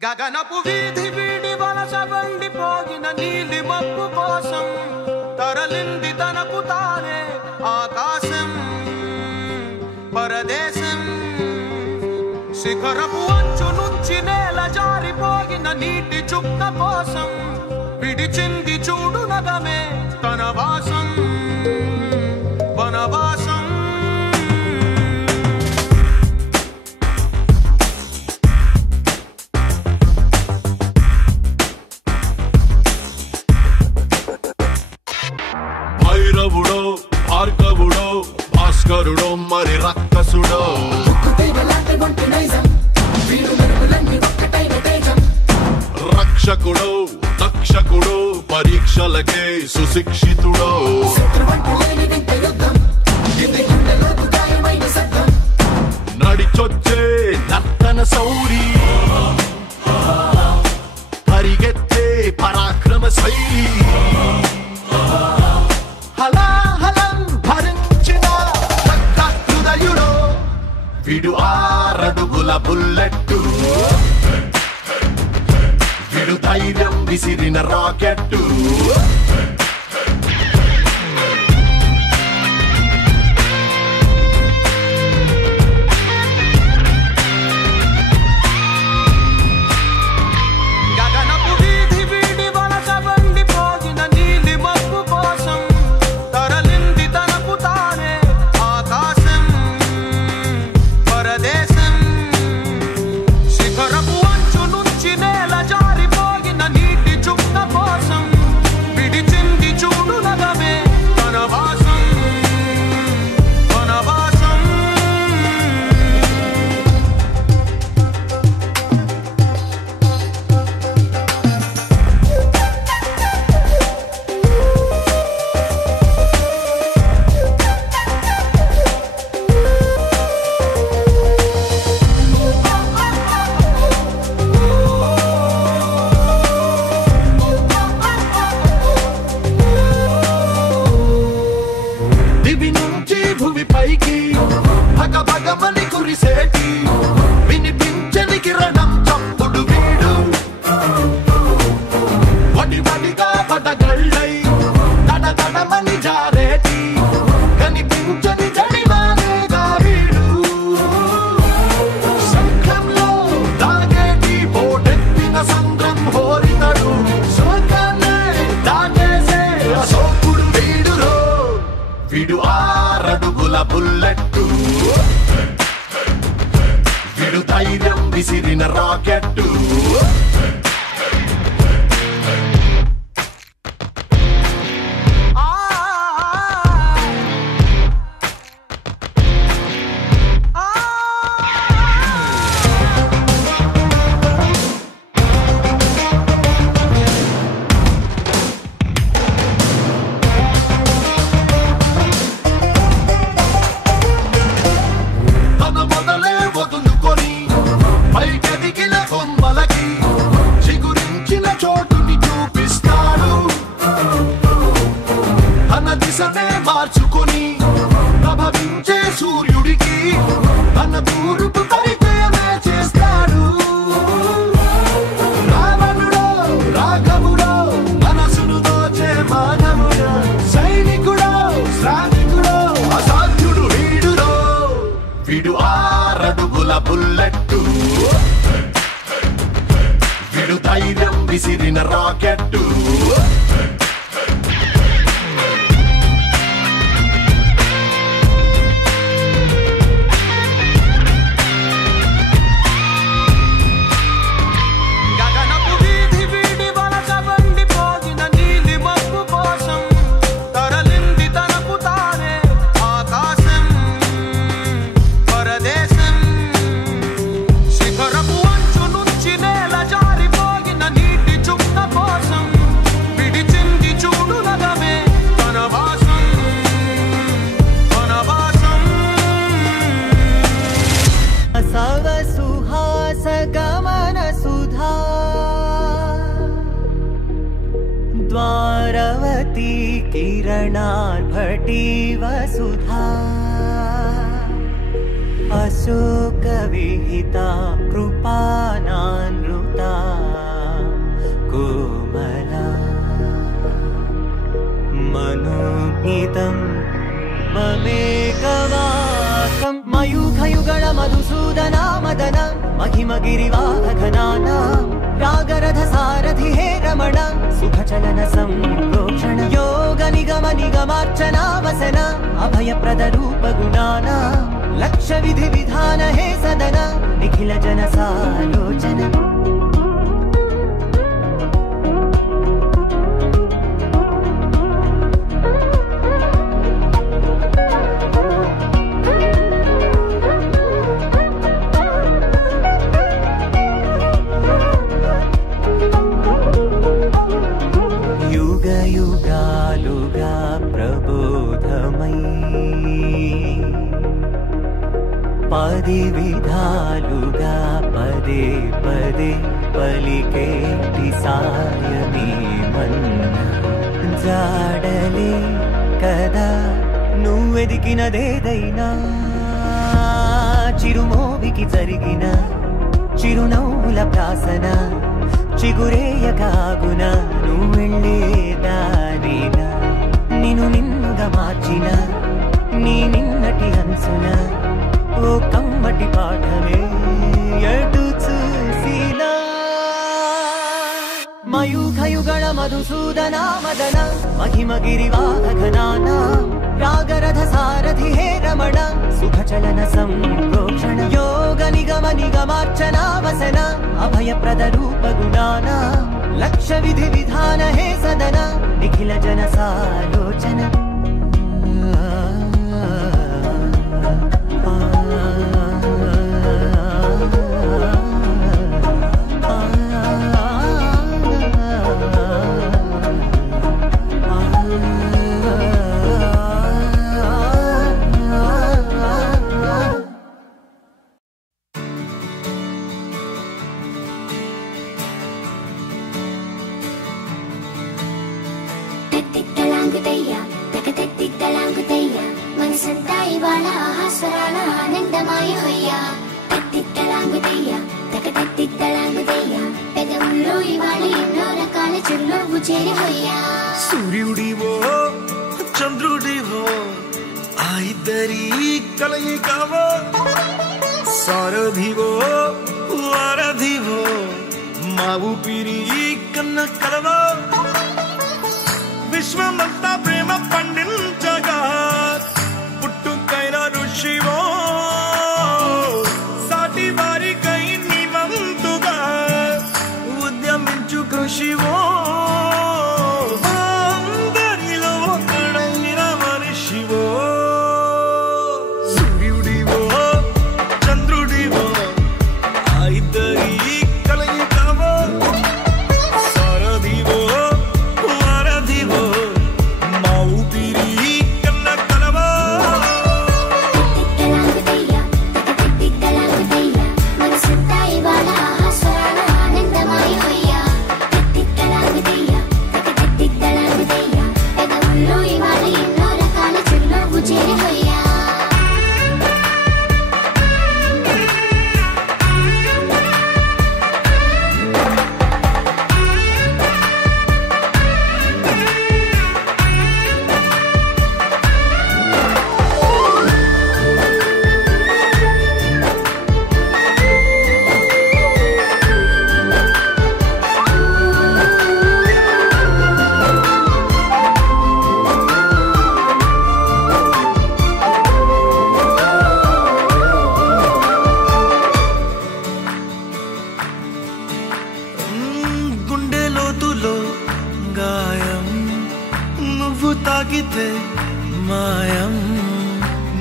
గగనపు వీధి వీడి వలస వండిపోగిన నీలి మబ్బు కోసం తరలింది తనకు తానే ఆకాశం పరదేశం శిఖరపు అంచు నుంచి నేల జారిపోగిన నీటి చుక్క కోసం విడిచింది చూడు నగమే తన వాసం వనవాసం భైరవుడో భార్గవుడో భాస్కరుడో మరి రక్కసుడో రక్షకుడో దక్షకుడో పరీక్షలకే సుశిక్షితుడో నడిచొచ్చే నర్తన సౌరి పరిగెత్తే పరాక్రమ శైలి విడు 6 అడుగుల బుల్లెట్టు విడు ధైర్యం విసిరిన రాకెట్టు విడు 6 అడుగుల బుల్లెట్టు విడు ధైర్యం విసిరిన రాకెట్టు మార్చుకొని ప్రభవించే సూర్యుడికి తన తూర్పు పరిచయమే చేస్తాడు రావణుడో రాఘవుడో మనసును దోచే మానవుడో సైనికుడో శ్రామికుడో అసాధ్యుడు వీడురో వీడు 6 అడుగుల బుల్లెట్టు వీడు ధైర్యం విసిరిన రాకెట్టు द्वारवती किरणार्भटी वसुधा अशोकविहिता कृपानानृता कोमला मनोज्ञितं ममेकवाकं मयूखयुगळ मधुसूदना मदन महिमगिरिवाहघनाना रागरथ सारथि हे रमण सुखचलन संप्रोक्षण योग निगम निगमार्चना वसन अभयप्रद रूप गुणाना लक्ष्य विधि विधान हे सदन निखिल जन सालोचन युगालुगा प्रबोधमयी पदि विधालुगा पदे पदे पलिकेटि सायमी मन्न जाडले कदा నువ్వెదికినదేదైనా చిరుమోవికి జరిగిన చిరునవ్వుల ప్రాసన చిగురేయకాగున నువ్వెళ్ళేదారిన నిన్ను నిన్నుగా మార్చిన నీ నిన్నటి హంసున ఓ కమ్మటి పాఠమే ఎటు చూసినా మయూఖయుగళ మధుసూదనా మదన महिमगिरिवाहघनाना रागरथ सारथि हे रमण सुखचलन संप्रोक्षण योग निगम निगमार्चना वसन अभयप्रद रूप गुणाना लक्ष्य विधि विधान हे सदन निखिल जन सालोचन సూర్యుడివో చంద్రుడివో ఆ ఇద్దరి కలయికవో సారథివో వారధివో మా ఊపిరి కన్న కలవో విశ్వమంతా ప్రేమ పండించగా పుట్టుకైన ఋషివో సాటి వారికై నీవ తాకితే మాయం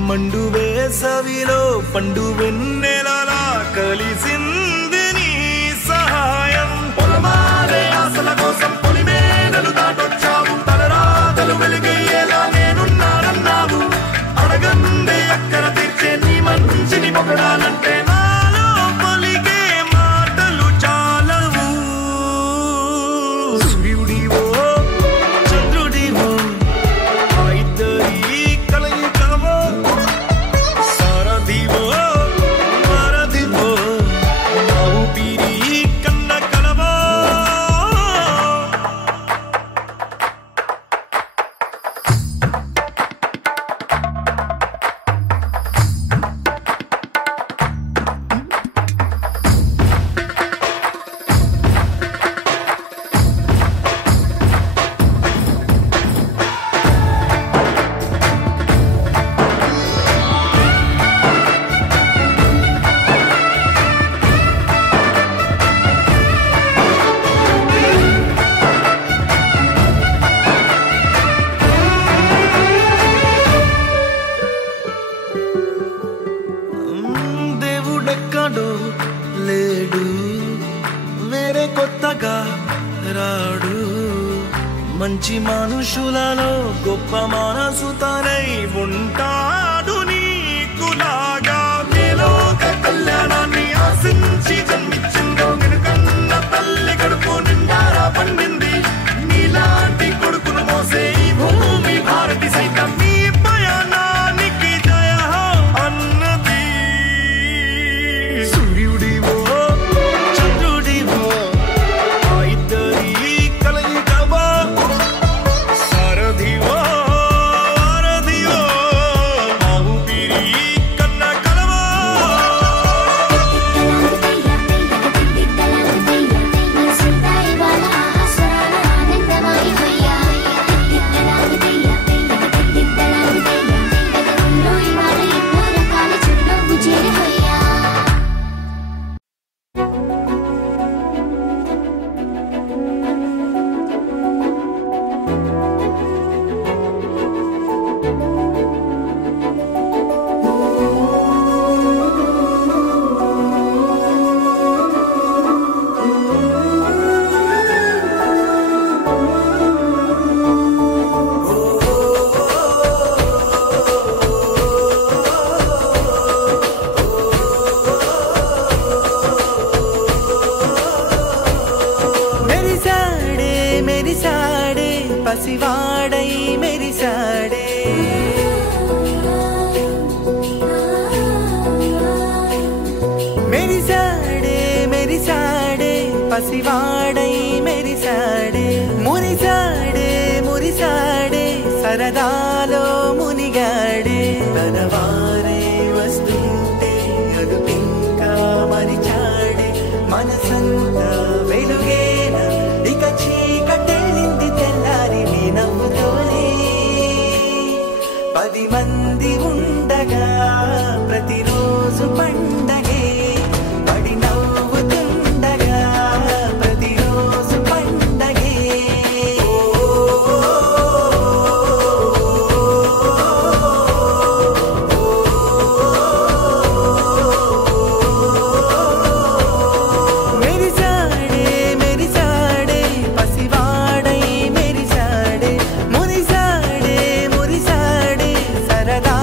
మండు వేసవిలో పండు వెన్నెలలా కలిసింది నీ సహాయం పొలమారే ఆశల కోసం పొలిమేనలు దాటొచ్చావు తలరాతలు వెలిగయ్యేలా నేనున్నానన్నావు అడగందే అక్కర తీర్చే నీ మంచిని పొగడాలంటే నాలో పలికే మాటలు చాలవు సూర్యుడివో చంద్రుడివో ఆ ఇద్దరి కలయికవో సారథివో వారధివో నా ఊపిరి కన్న కలవో దేవుడెక్కడో లేడు వేరే కొత్తగా రాడు మంచి మనుషులలో గొప్ప మనసు తనై ఉంటాడు నీకులాగా నీలోక కళ్యాణాన్ని ఆశించి జన్మించిందో వెనుకన్న తల్లి కడుపు నిండారా పండింది నీలాంటి కొడుకును మోసే ఈ భూమి భారతి సైతం నీ పయనానికి జయ అన్నది సూర్యుడివో చంద్రుడివో ఆ ఇద్దరి కలయికవో సారథివో వారధివో ఆ ఊపిరి కన్న కలవో మెరిసాడే మెరిసాడే పసివాడై మెరిసాడే మెరిసాడే మెరిసాడే పసివాడై మెరిసాడే మురిసాడే మురిసాడే సరదాలో మునిగాడే తన వారే వస్తుంటే అదుపింకా మరిచాడే మనసంతా వెలుగేన ఇక చీకటెళ్ళింది తెల్లారి నీ నవ్వుతోనే 10 మంది ఉండగా ప్రతిరోజు పండగే పడి నవ్వుతుండగా ప్రతిరోజు పండగే మెరిసాడే మెరిసాడే పసివాడై మెరిసాడే మురిసాడే మురిసాడే సరదా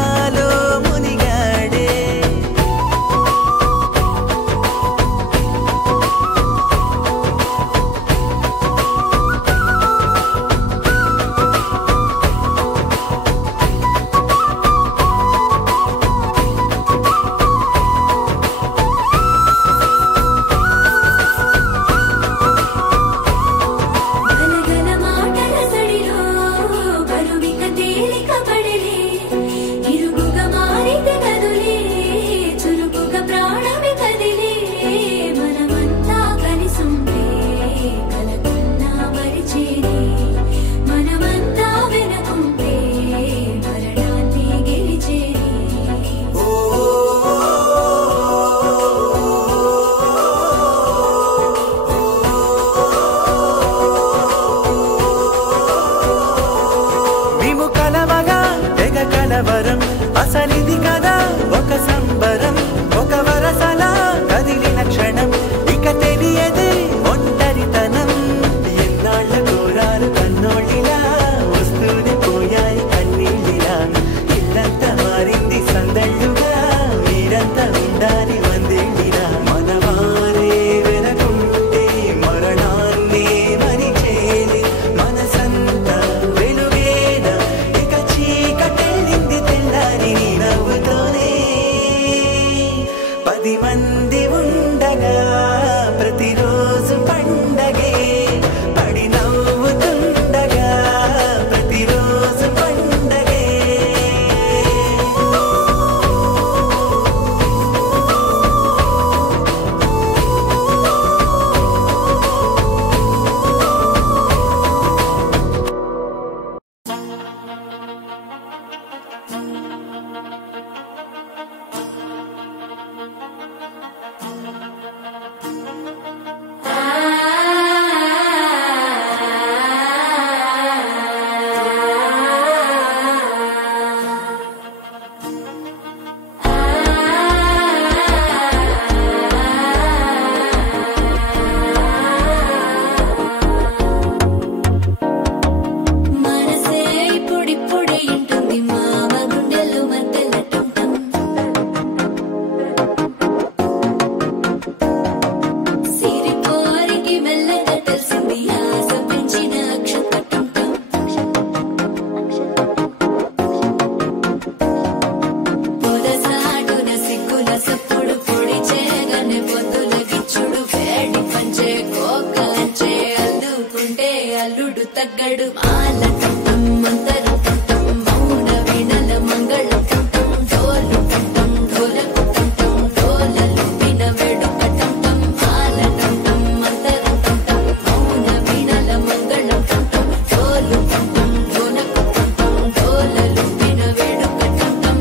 మల్లె పొద్దుల గిచ్చుడు వేడి పంచే కోకలంచే అందుకుంటే అల్లుడు తగ్గడు మాల టంటం మంతరం టంటం మౌన వీణల మంగళం టంటం డోలు టంటం డోలకు టంటం డోలలు విన వేడుక టంటం మాల టంటం మంతరం టంటం మౌన వీణల మంగళం టంటం డోలు టంటం డోలకు టంటం డోలలు విన వేడుక టంటం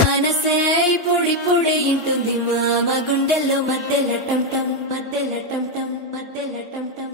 మనసే పొడి పొడి ఇంటుంది మామ గుండెల్లో మధ్యల టంటం మధ్యల టంటం మధ్యల టంటం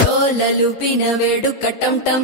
డోలలు పిన వేడుక టంటం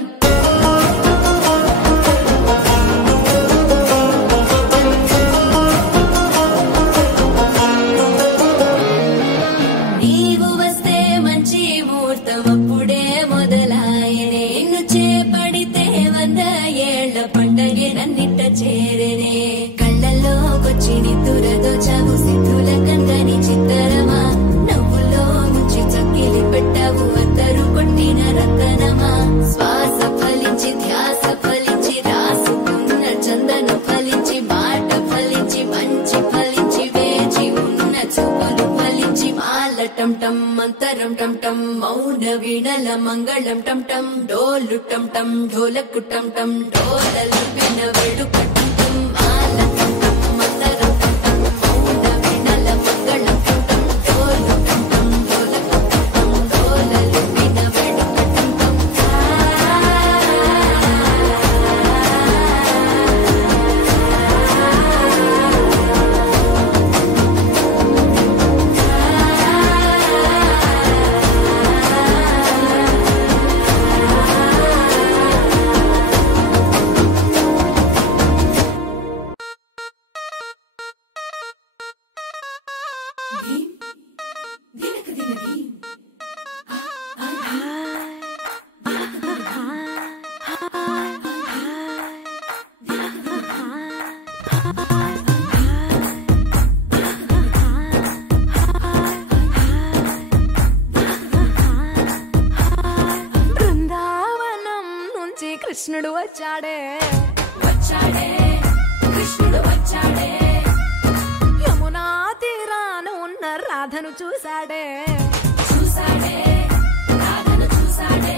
నీవు వస్తే మంచి ముహూర్తం అప్పుడే మొదలాయనే నిన్ను చేపడితే 100 ఏళ్ల పండగే నన్నిట్ట చేరేనే కళ్ళల్లోకొచ్చి నిద్దురదోచావు సిద్ధుల కందని చిత్తరమా నవ్వులో ముంచి చక్కిలి పెట్టావు అద్దరు కొట్టిన రతనమా శ్వాస ఫలించి ధ్యాస ఫలించి రాసుకున్న చందను ఫలించి మాట ఫలించి మంచి ఫలించి వేచి ఉన్న చూపులు ఫలించి మాల టంటం మంతరం టంటం మౌన వీణల మంగళం టంటం డోలు టంటం ఢోలకు టంటం డోలలు విన వేడుక టంటం మాల టంటం మంతరం టంటం మౌన వీణల మంగళం టంటం డోలు టంటం ఢోలకు టంటం డోలలు విన వేడుక టంటం బృందావనం నుంచి కృష్ణుడు వచ్చాడే వచ్చాడే కృష్ణుడు వచ్చాడే యమునా తీరాన ఉన్న రాధను చూశాడే చూసాడే రాధను చూసాడే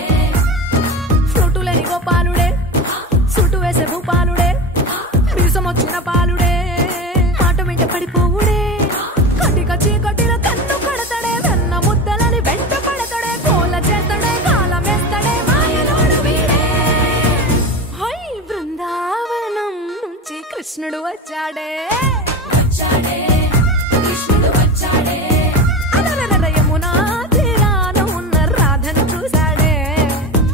ఫ్లూటులేని గోపాలుడే సుటు వేసే భూపాలుడే వీసమొచ్చిన పాలుడే మాట వెంట పడిపోవుడే కటిక చీకటిన కన్ను కడతాడే వెన్న ముద్దలని వెంట పడతాడే కోల చేస్తాడే కాలమేస్తాడే మాయలోడు వీడే హై బృందావనం నుంచి కృష్ణుడు వచ్చాడే వచ్చాడే కృష్ణుడు వచ్చాడే అలరల యమునా తీరాన ఉన్న రాధను చూశాడే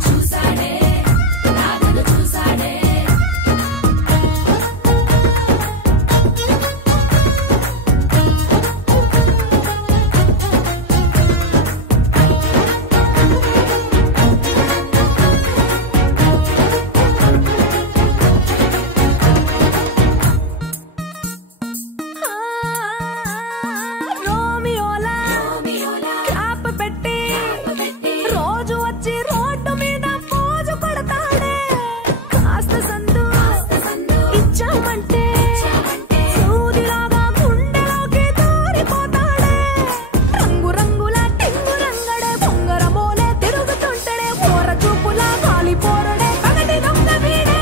చూసాడే రాధను చూసాడే రోమియోలా క్యాప్ పెట్టి రోజు వచ్చి రోడ్డు మీద పోజు కొడతాడే కాస్త సందు ఇచ్చామంటే సూదిలాగా గుండెలోకి దూరిపోతాడే రంగు రంగుల టింగు రంగడే బొంగరమోలే తిరుగుతుంటాడే పోర చూపులా గాలి పోరడే పగటి దొంగ వీడే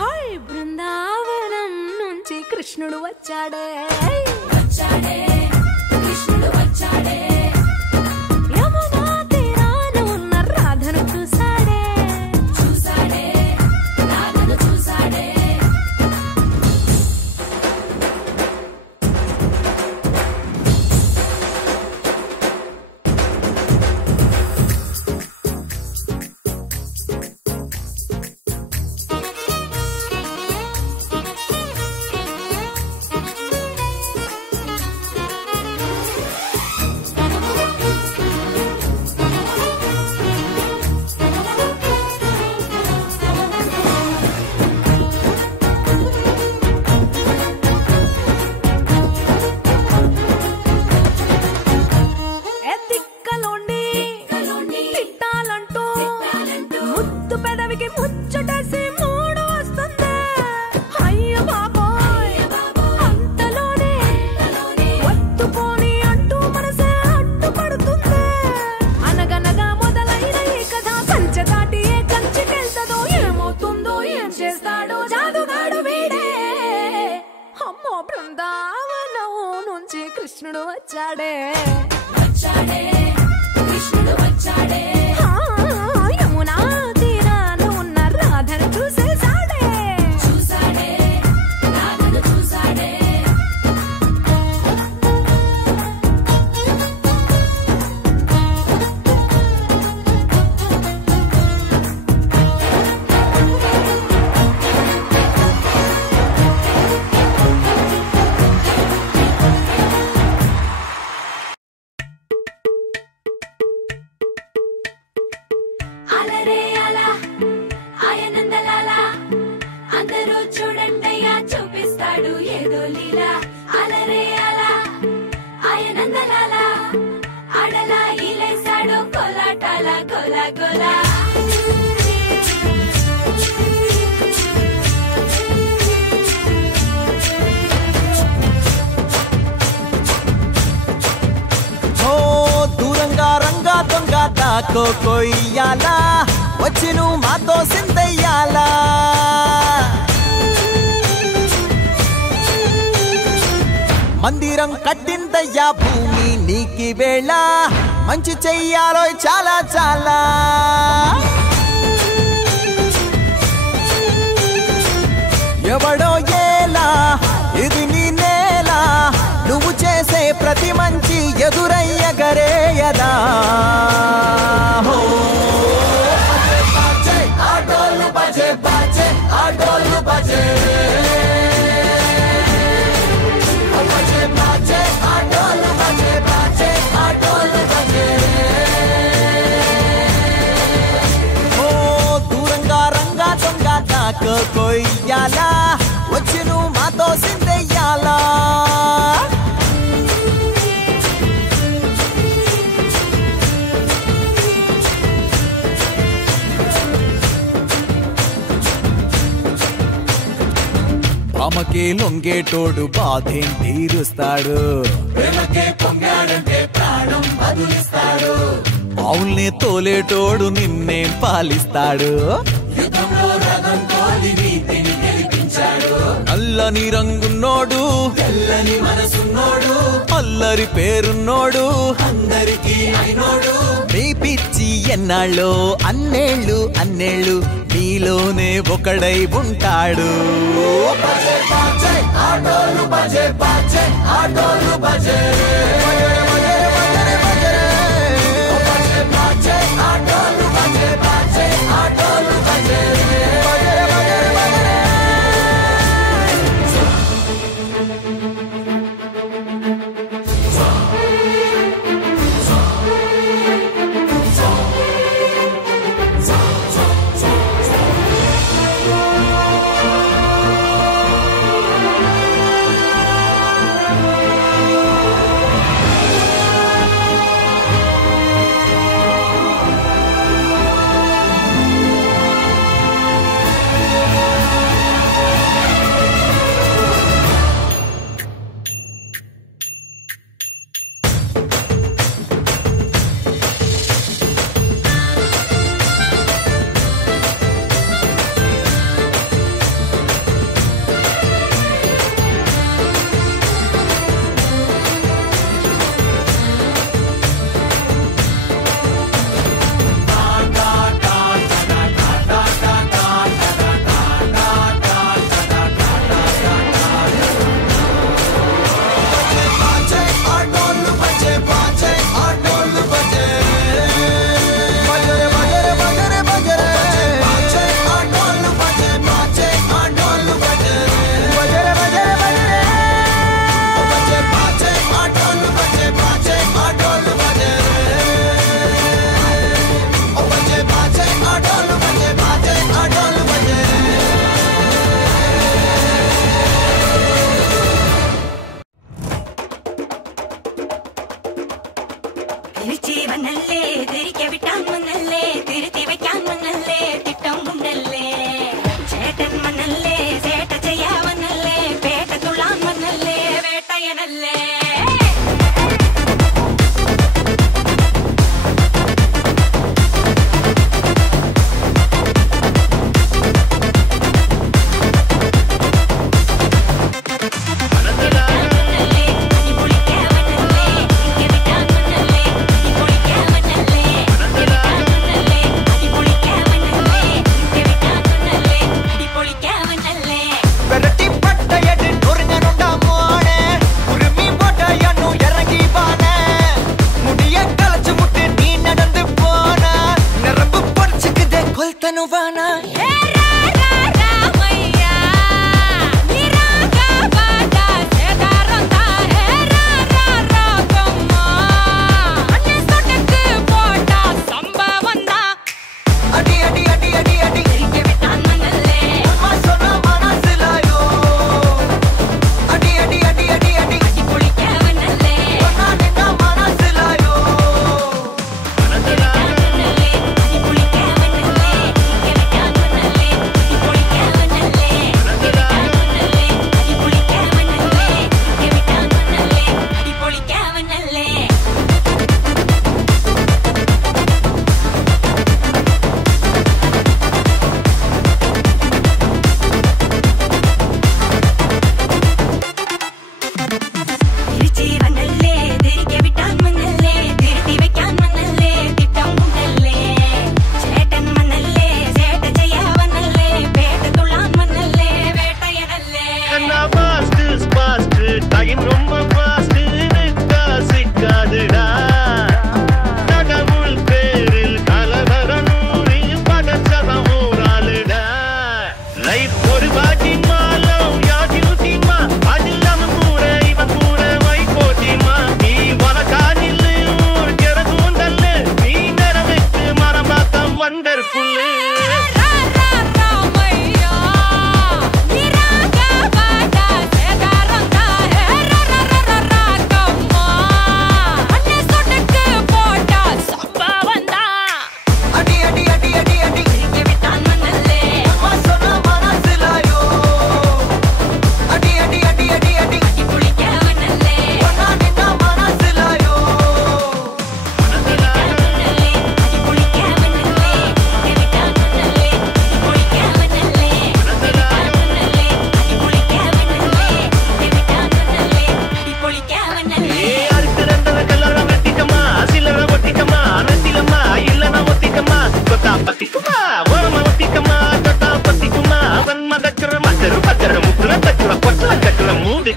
హై బృందావనం నుంచి కృష్ణుడు వచ్చాడే వచ్చాడే కృష్ణుడు వచ్చాడే యమునా తీరాన ఉన్న రాధను చూశాడే చూసాడే చూసి మూడు వస్తుంది. అయ్య బాబోయ్ అంతలోనే వత్తుపోని అంటూ మనసే అడ్డుపడుతుంది. అనగనగా మొదలైన ఈ కథ కంచె దాటి ఏ కంచెకెళ్తదో, ఏమవుతుందో ఏం చేస్తాడో జాదుగాడు వీడే. అమ్మో బృందావనం నుంచి కృష్ణుడు వచ్చాడే కృష్ణుడు వచ్చాడే. యమునా తీరాన ఉన్న రాధను చూసేసాడే రాధను చూసాడే. అలరే అలా ఆయనందలాలా అందరూ చూడండయ్యా చూపిస్తాడు ఏదో లీలా. అలరే అలా ఆయనందలాలా అడలా ఈలేశాడు కోలాటాల గోలా గోలా. దూరంగా రంగా దొంగ దాకో కొయ్యాలా, వచ్చి నువ్వు మాతో సిందయ్యాలా. మందిరం కట్టిందయ్యా భూమి నీకి వేళ, మంచి చెయ్యాలో చాలా చాలా. ఎవడో ఏలా ఇది నీ నేల, నువ్వు చేసే ప్రతి మంచి ఎదురయ్యగరేయదా. ఆటోలు బజే బాజే ఆటోలు బజే బాజే ఆటోలు బజే బాజే ఆటోలు బజే. ఓ దూరంగా రంగా దొంగ దాకో కొయ్యాలా, వచ్చి నువ్వు మాతో సిందెయ్యాలా. ప్రేమకే లొంగేటోడు బాధేం తీరుస్తాడు, ప్రేమకే పొంగాడంటే ప్రాణం బదులిస్తాడు. ఆవుల్ని తోలేటోడు నిన్నేం పాలిస్తాడు, యుద్ధంలో రథం తోలి నీతిని గెలిపించాడు. నల్లని రంగున్నోడు తెల్లని మనసున్నోడు, అల్లరి పేరున్నోడు అందరికీ అయినోడు. నీ పిచ్చి ఎన్నాళ్ళో అన్నేళ్ళు అన్నేళ్ళు నీలోనే ఒకడై ఉంటాడు. బజే బాజే ఆటోలు బజే బాజే ఆటోలు బజే బజే బాజే ఆటోలు బజే బాజే ఆటోలు బజే.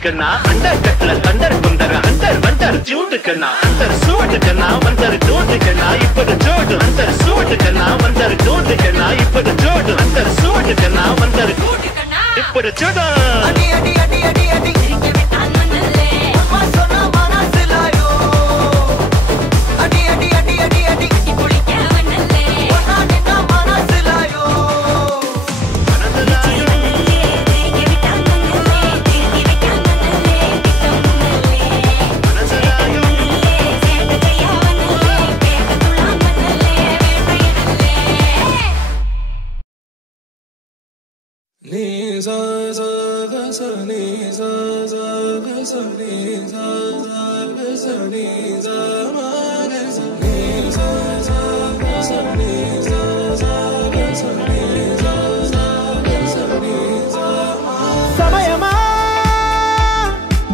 కన్నా అండర్ కట్ల తండర్ కొందర అంటర్ వంటర్ చూడు కన్నా అంతర్ సూట్ కన్నా వంటర్ డోట్ కన్నా ఇప్పుడు జోడు అంతర్ సూట్ కన్నా వంటర్ డోట్ కన్నా ఇప్పుడు జోడు అంతర్ సూట్ కన్నా వంటర్ ఇప్పుడు చూడు అడి అడి అడి అడి అడి తిరిగి విటానన్నలే మసన మనసిలాయో అడి అడి అడి అడి అడి ఇప్పుడు కేవన్నలే వనా నిన్న మనసిలాయో తిరిగి విటానన్నలే తిరిగి విటానన్నలే సేట చేయవన్నలే పేట తులామన్నలే వేటయనలే నీ సా సా గ స నీ సా సా గ స నీ సా సా గ స నీ సా మా గ స నీ సా సా గ స నీ సా సా గ స నీ సా సా గ స నీ సా మా సమయమా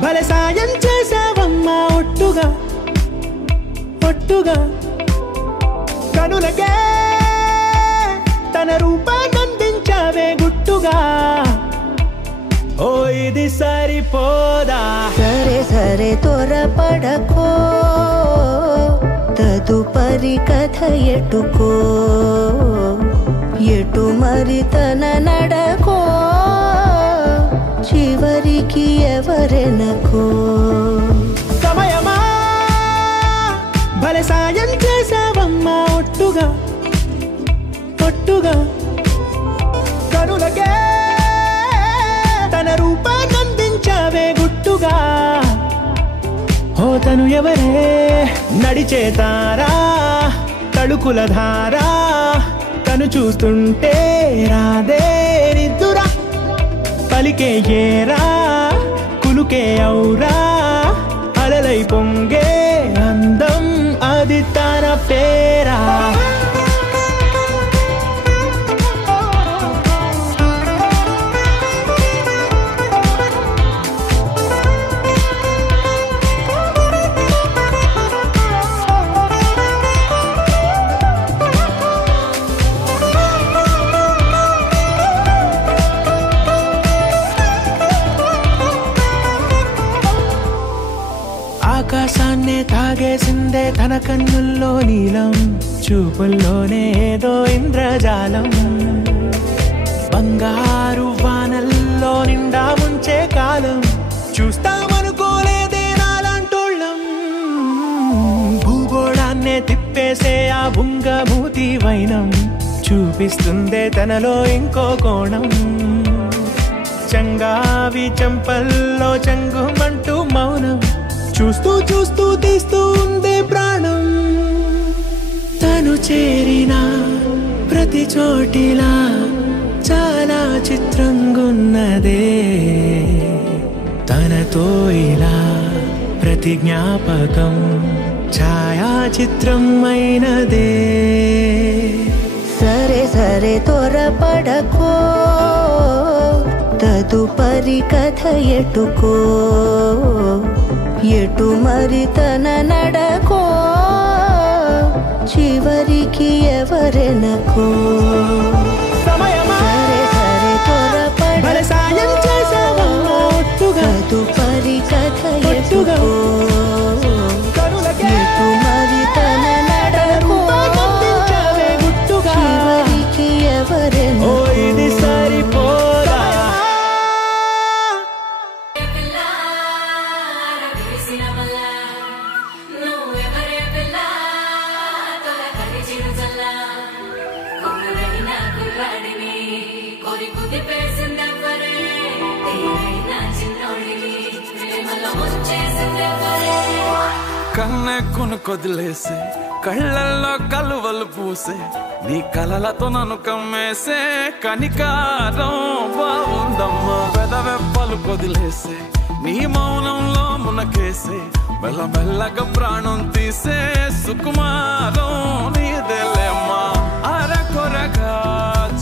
భలే సాయం చేసావమ్మా ఒట్టుగా ఒట్టుగా కనులకే తన రూపాన్నందించావే గుట్టుగా ఓ ఇది సరిపోదా సరే సరే త్వరపడకో తదుపరి కథ ఎటుకో ఎటు మరి తన నడకో చివరికి ఎవరెనకో సమయమా భలే సాయం చేసావమ్మా ఒట్టుగా ఒట్టుగా కనులకే తన రూపాన్నందించావే గుట్టుగా ఓ తను ఎవరే నడిచే తారా తడుకుల ధారా తను చూస్తుంటే రాదే నిద్దురా పలికే ఏరా కులుకే ఔరా అలలై పొంగే అందం అది తన పేరా ఆకాశాన్నే తాగేసిందే తన కన్నుల్లో నీలం చూపుల్లోనే ఏదో ఇంద్రజాలం బంగారు వానల్లో నిండా ముంచే కాలం చూస్తామనుకోలేదే నాలాంటోళ్ళం భూగోళాన్నే తిప్పేసే ఆ బుంగమూతి వైనం చూపిస్తుందే తనలో ఇంకో కోణం చంగావి చెంపల్లో చంగుమంటూ మౌనం చూస్తూ చూస్తూ తీస్తూ ఉందే ప్రాణం తను చేరిన ప్రతి చోటిలా చాలా చిత్రంగున్నదే తనతో ఇలా ప్రతి జ్ఞాపకం ఛాయాచిత్రం అయినదే సరే సరే త్వరపడకో తదుపరి కథ ఎటుకో ఎటు మరి తన నడకో చివరికి ఎవరెనకో సమయమా సరే సరే భలే సాయం చేసావమ్మా ఒట్టుగా తదుపరి కథ ఒట్టుగా ఎటుకో కనులకే ఎటు మరి తన నడకో రూపాన్నందించావే గుట్టుగా చివరికి ఓ ఎవరెనకో ఇది సరిపోదా వేసిన వల్ల నువ్వెవరే పిల్ల తొలకరి చిరుజల్ల కొనురైన కుర్రాడిని కోరి కుది పేసిందెవ్వరే తీరైన చిన్నోడిని ప్రేమలో ముంచేసిందెవ్వరే కన్నె కొదిలేసే కళ్ళల్లో కలువలు పూసే నీ కలలతో నన్ను కమ్మేసే కనికారం బాగుందమ్మా పెదవెప్పలు కొదిలేసే నీ మౌనంలో మునకేసే మెల్లమెల్లగా ప్రాణం తీసే సుకుమారం నీదేలేమ్మా అరకొరగా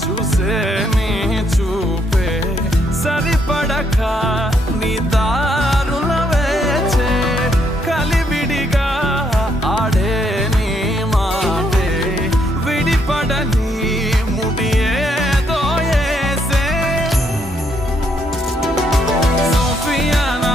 చూసే నీ చూపే సరిపడక నీ దారుల వేచే కలివిడిగా ఆడే నీ మాటే విడిపడని ముడియేదో ఏసే సోఫియానా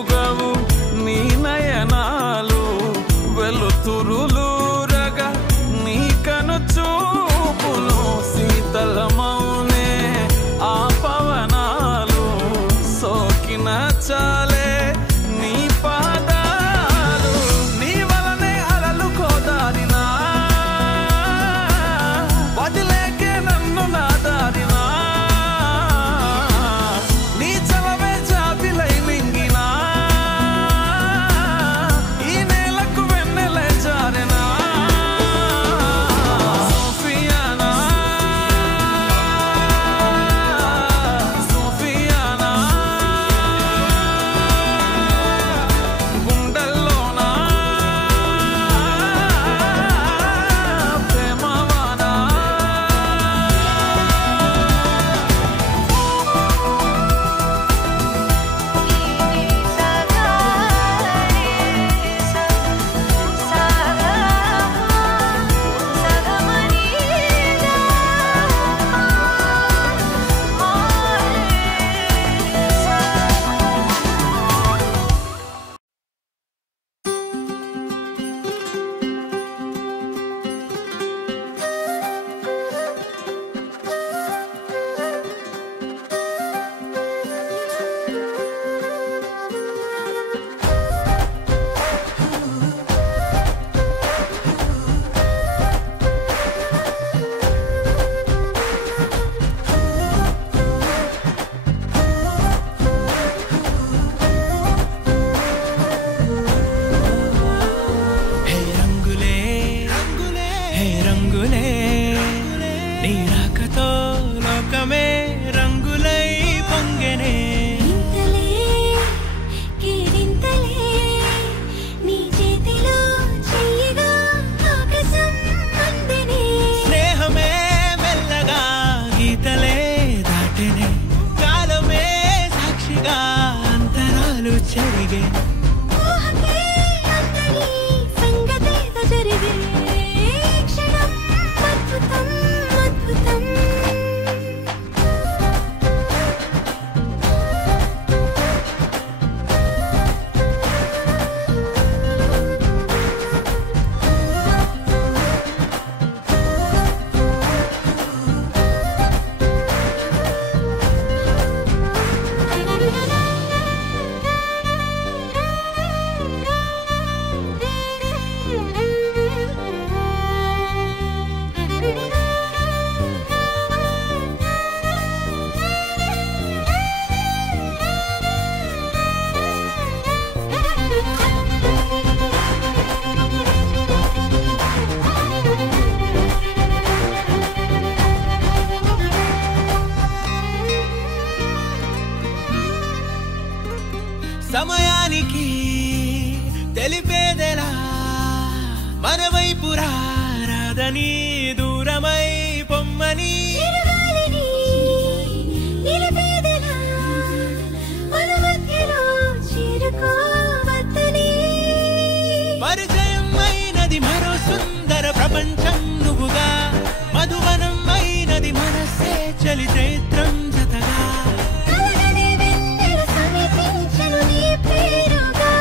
వెలుగవు నీ నయనాలు వెలుతురులు రగా నీ కను చూపులు శీతలమౌనే ఆ పవనాలు సోకిన చాలే నీ పాదాలు నీ వలనే అలలు కోదారినా వదిలేకే నన్ను నా దారినా నీ చలవే జాబిలై మింగినా ఈ నేలకు వెన్నెలే జారెనా సోఫియానా సోఫియానా గుండెల్లోనా ప్రేమవానా హే రంగులే హే రంగులే నీ రాకతో లోకమే రంగులై పొంగెనే ఇంతలే కేరింతలే నీ చేతిలో చెయ్యగా ఆకాశం అందెనే స్నేహమే మెల్లగా గీతలే దాటెనే కాలమే సాక్షిగా అంతరాలు చెరిగే ఊహకే అందని సంగతేదో జరిగే క్షణం అద్భుతం అద్భుతం సమయానికి తెలిపేదెలా మన వైపు రాదని దూరమై పొమ్మని చిరుగాలిని నిలిపేదెలా మన మధ్యలో చేరుకోవద్దని పరిచయం అయినది మరో సుందర ప్రపంచం నువ్వుగా మధువనం అయినది మనసే చలి చైత్రం జతగా కలగని వెన్నెల సమీపించెను నీ పేరుగా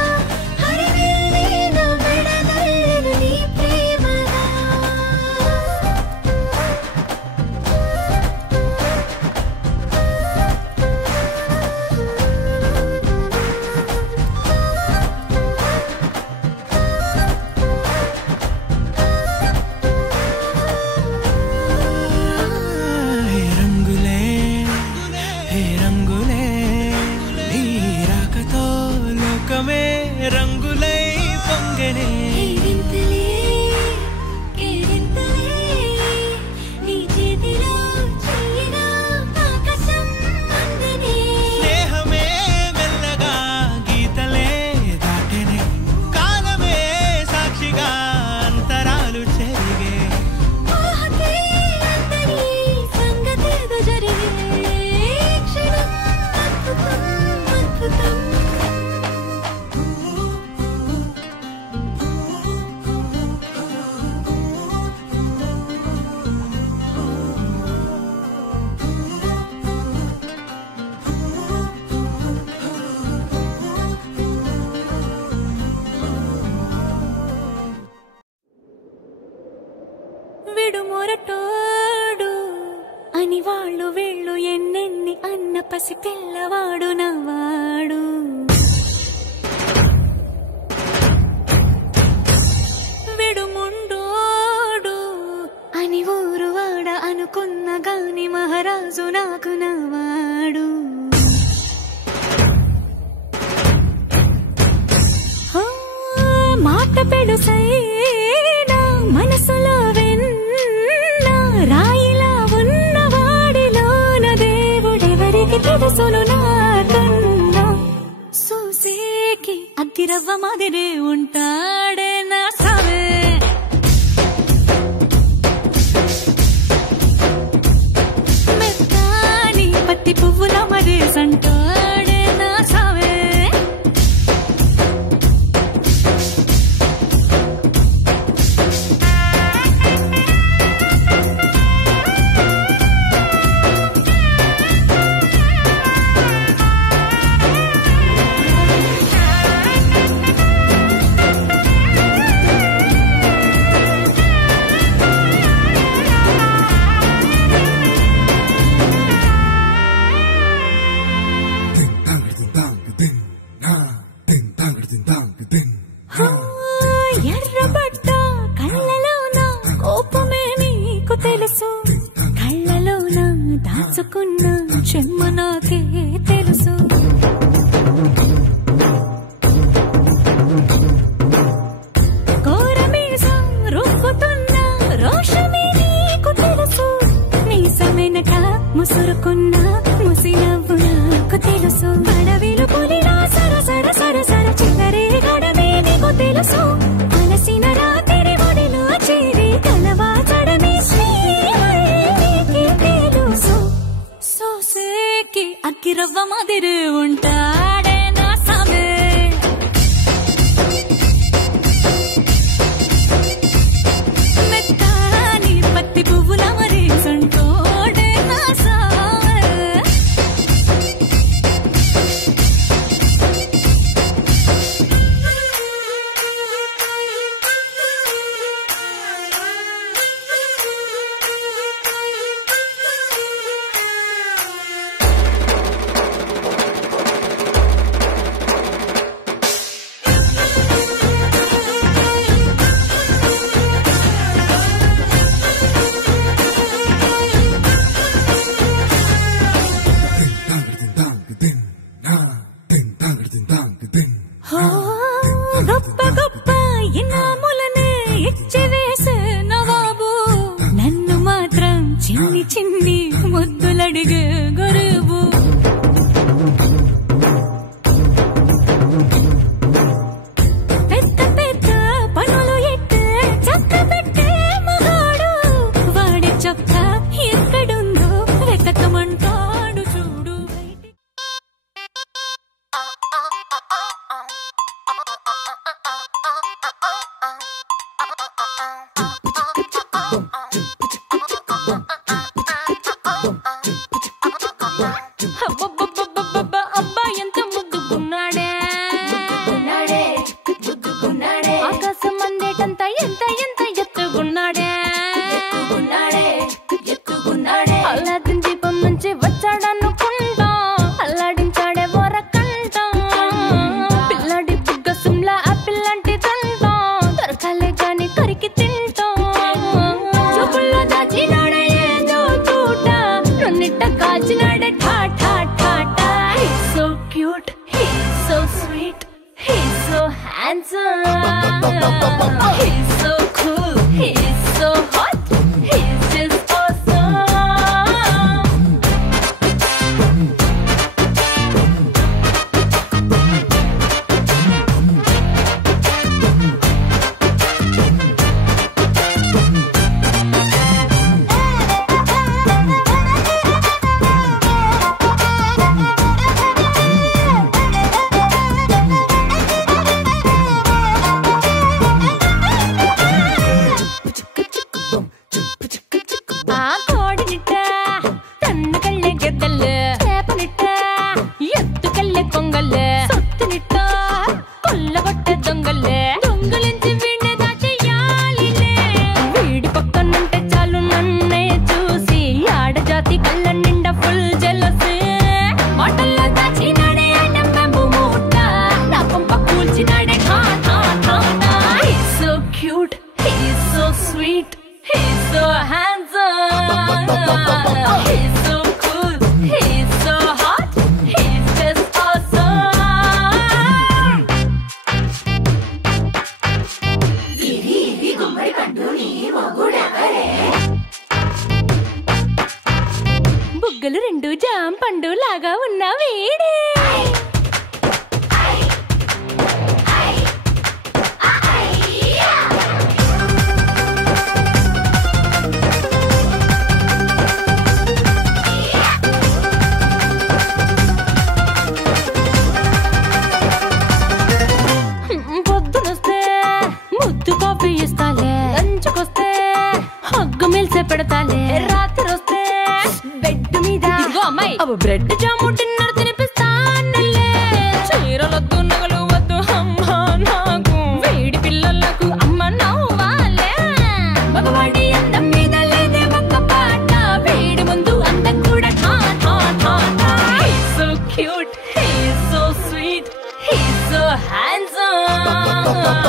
హరివెల్లి నా మెడలెను నీ ప్రేమగా హే రంగులే హే రంగులే నీ రాకతో లోకమే రంగులై పొంగెనే కేరింతలే కేరింతలే నీ చేతిలో చెయ్యగా ఆకాశం అందెనే స్నేహమే మెల్లగా గీతలే దాటెనే కాలమే సాక్షిగా అంతరాలు చెరిగే ఊహకే అందని సంగతేదో జరిగే క్షణం అద్భుతం అద్భుతం వాళ్ళు వీళ్ళు ఎన్నెన్ని అన్న పసి పిల్లవాడు నవ్వాడు. విడుముండోడు అని ఊరు వాడ అనుకున్న గాని మహారాజు నాకు నవ్వాడు. మాట పెడుసైనా మనసులో వెన్న రాయిలా ఉన్నవాడిలోన దేవుడెవరికి తెలుసును నాకన్నా. సూసేకి అగ్గిరవ్వ మాదిరి ఉంటాడే నా సావే. మెత్తాని పత్తి పువ్వుల మరి సంటాడే నా సావే. ఎర్రబడ్డ కళ్ళలోన కోపమే నీకు తెలుసు, కళ్ళలోన దాచుకున్న చెమ్మ నాకే తెలుసు. కోరమీసం రుక్కుతున్న రోషమే నీకు తెలుసు, మీసమెనక ముసురుకున్న ముసినవ్వు నాకు తెలుసు. అడవిలు పులిలా సర సర సర సర చిల్లరే గడమే నీకు తెలుసు. అలసిన రాత్రి ఒడిలో చేరి కలవాచడమే శ్రీకి తెలుసు. సోసేకి అగ్గిరవ్వ మాదిరి ఉంటాడే నా సామే. మెత్తాని పత్తి పువ్వుల మరి సంటోడే నా సామే. గొప్ప గొప్ప ఇనాములనే ఇచ్చి వేసే నవాబు, నన్ను మాత్రం చిన్ని చిన్ని ముద్దులడిగే గరువు. పెద్ద పెద్ద పనులు ఎట్టే చక్క పెట్టే మగాడు, వాడి చొక్క ఎక్కడుందో వెతకమంటాడు చూడు. అబ్బా ఎంత ముద్దుకున్నాడే, ఆకాశం అందేటంత ఎంత ఎంత ఎత్తుకున్నాడే. అల్లాదిన్ దీపం నుంచి వచ్చాడనుకుంటా, అల్లాడించాడే వరకంట. పిల్లడి బుగ్గ సిమ్లా ఆపిల్ లాంటి దంతా, దొరకాలే గాని కరికి తింటా. చూపుల్లో దాచినాడే ఏదో తూట, నన్నిట్ట కాచినాడే ఠా ఠా ఠా ఠా. He's so cute, he's so sweet, he's so handsome, he's so cool, he's so hot, he's just awesome. జాతి కళ్ళ పండు లాగా ఉన్న వేడే పొద్దునొస్తే ముద్దు కాఫీ ఇస్తాలే, లంచ్కొస్తే హగ్గు మిల్సే పెడతాలే, రాత్రి వస్తే బెడ్ మీద అమ్మాయి బ్రెడ్ జాము డిన్నర్ తినిపిస్తానులే. చీరలొద్దు నగలు వద్దు అమ్మా నాకు, వేడి పిల్లలకు అమ్మ నవ్వాలే. మగవాడి అందం మీద లేదే ఒక్క పాట, వేడి ముందు అందం కూడా ఠా ఠా ఠా ఠా. He's so cute, he's so sweet, he's so handsome.